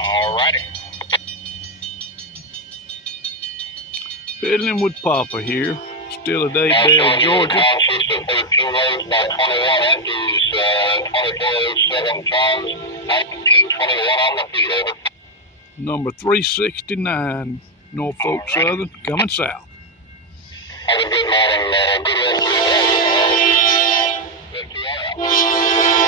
Alrighty. Fiddling with Papa here. Still at Adel, Georgia. Consist of 13 loads by 21 empties, 2407 tons, 1921 on the feet, over. Number 369, Norfolk Southern, coming south. Have a good morning, good rest of the day. 50 hours.